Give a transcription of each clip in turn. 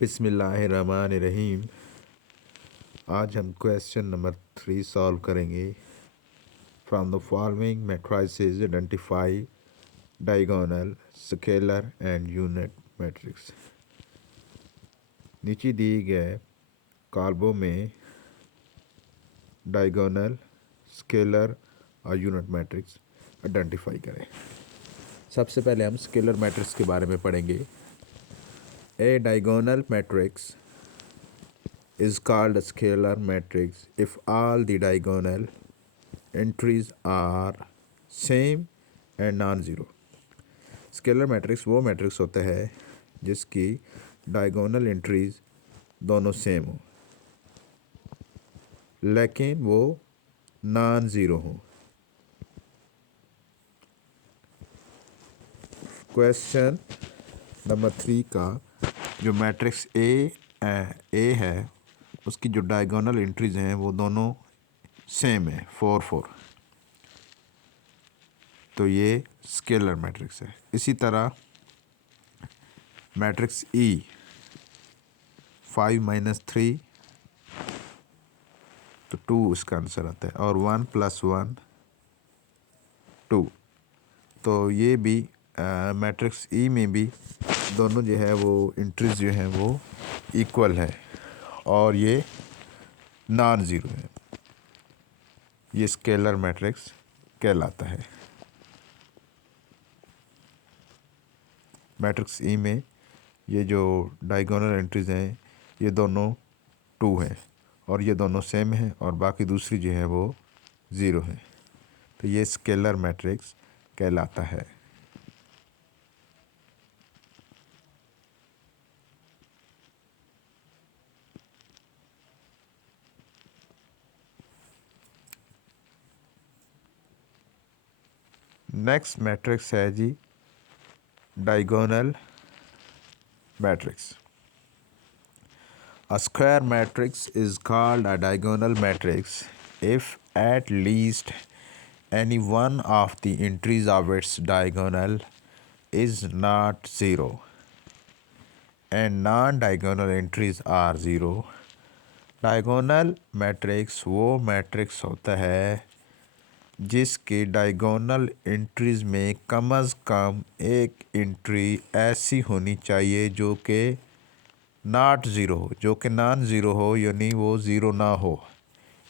बिस्मिल्लाहिर्रहमानिर्रहीम। आज हम क्वेश्चन नंबर 3 सॉल्व करेंगे। From the following matrices identify diagonal, scalar and unit matrix. नीचे दिए गए कॉलमों में डायगोनल, स्केलर और यूनिट मैट्रिक्स आइडेंटिफाई करें। सबसे पहले हम स्केलर मैट्रिक्स के बारे में पढ़ेंगे। A diagonal matrix is called a scalar matrix if all the diagonal entries are same and non-zero. Scalar matrix वो मैट्रिक्स होता है जिसकी डायगोनल एंट्रीज दोनों सेम हो लेकिन वो नॉन ज़ीरो हो। क्वेश्चन नंबर 3 का जो मैट्रिक्स ए है उसकी जो डायगोनल एंट्रीज हैं वो दोनों सेम है 4 4, तो ये स्केलर मैट्रिक्स है। इसी तरह मैट्रिक्स ई 5 - 3 तो 2 इसका आंसर आता है और 1 + 1 2, तो ये भी मैट्रिक्स ई में भी दोनों जो है वो एंट्रीज जो हैं वो इक्वल है और ये नॉन ज़ीरो है। ये स्केलर मैट्रिक्स कहलाता है। मैट्रिक्स ई में ये जो डायगोनल एंट्रीज हैं ये दोनों 2 हैं और ये दोनों सेम हैं और बाकी दूसरी जो है वो 0 है, तो ये स्केलर मैट्रिक्स कहलाता है। नेक्स्ट मैट्रिक्स है जी diagonal matrix. A square matrix is called a diagonal matrix if at least any one of the entries of its diagonal is not 0 and non-diagonal entries are 0. Diagonal matrix वो matrix होता है जिसके diagonal entries में कम अज़ कम एक entry ऐसी होनी चाहिए जो कि नॉट ज़ीरो हो, जो कि नॉन ज़ीरो हो, यानी वो ज़ीरो ना हो,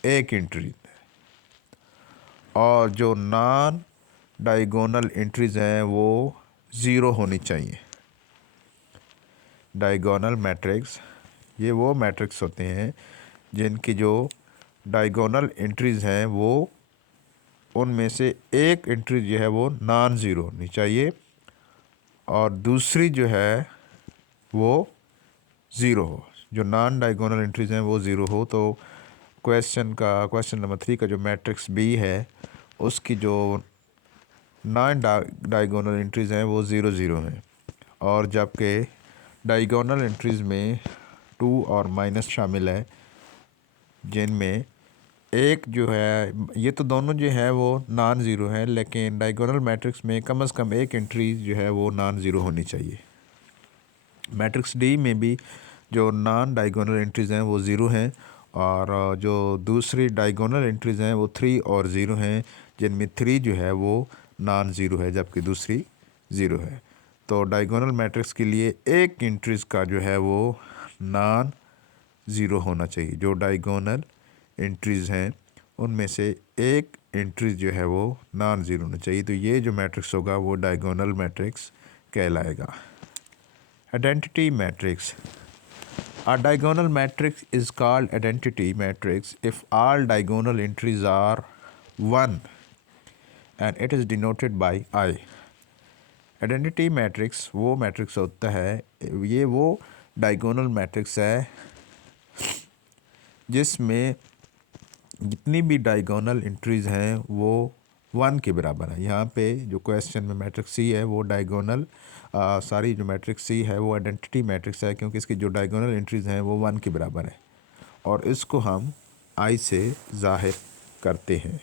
एक एंट्री। और जो नॉन डायगोनल एंट्रीज हैं वो ज़ीरो होनी चाहिए। डायगोनल मैट्रिक्स ये वो मैट्रिक्स होते हैं जिनकी जो डायगोनल एंट्रीज हैं वो उनमें से एक एंट्री जो है वो नॉन ज़ीरो होनी चाहिए और दूसरी जो है वो ज़ीरो हो। जो नॉन डायगोनल एंट्रीज हैं वो ज़ीरो हो। तो क्वेश्चन नंबर 3 का जो मैट्रिक्स बी है उसकी जो नॉन डायगोनल एंट्रीज हैं वो 0 0 हैं और जबकि डायगोनल एंट्रीज में 2 और माइनस शामिल है जिनमें एक जो है ये तो दोनों जो है वो नॉन ज़ीरो है, लेकिन डायगोनल मैट्रिक्स में कम से कम एक एंट्री जो है वो नॉन ज़ीरो होनी चाहिए। मैट्रिक्स डी में भी जो नॉन डायगोनल एंट्रीज़ हैं वो ज़ीरो हैं और जो दूसरी डायगोनल एंट्रीज़ हैं वो 3 और 0 हैं, जिनमें 3 जो है वो नॉन ज़ीरो है जबकि दूसरी 0 है। तो डायगोनल मैट्रिक्स के लिए एक एंट्रीज़ का जो है वो नॉन ज़ीरो होना चाहिए। जो डायगोनल एंट्रीज़ हैं उनमें से एक एंट्रीज जो है वो नॉन ज़ीरो होना चाहिए। तो ये जो मैट्रिक्स होगा वो डायगोनल मैट्रिक्स कहलाएगा। Identity matrix. A diagonal matrix is called identity matrix if all diagonal entries are 1 and it is denoted by I. Identity matrix वो मैट्रिक्स होता है, ये वो डायगोनल मैट्रिक्स है जिसमें जितनी भी डायगोनल एंट्रीज़ हैं वो 1 के बराबर है। यहाँ पे जो क्वेश्चन में मैट्रिक्स सी है वो डायगोनल जो मैट्रिक्स सी है वो आइडेंटिटी मैट्रिक्स है क्योंकि इसकी जो डायगोनल एंट्रीज़ हैं वो 1 के बराबर है और इसको हम आई से ज़ाहिर करते हैं।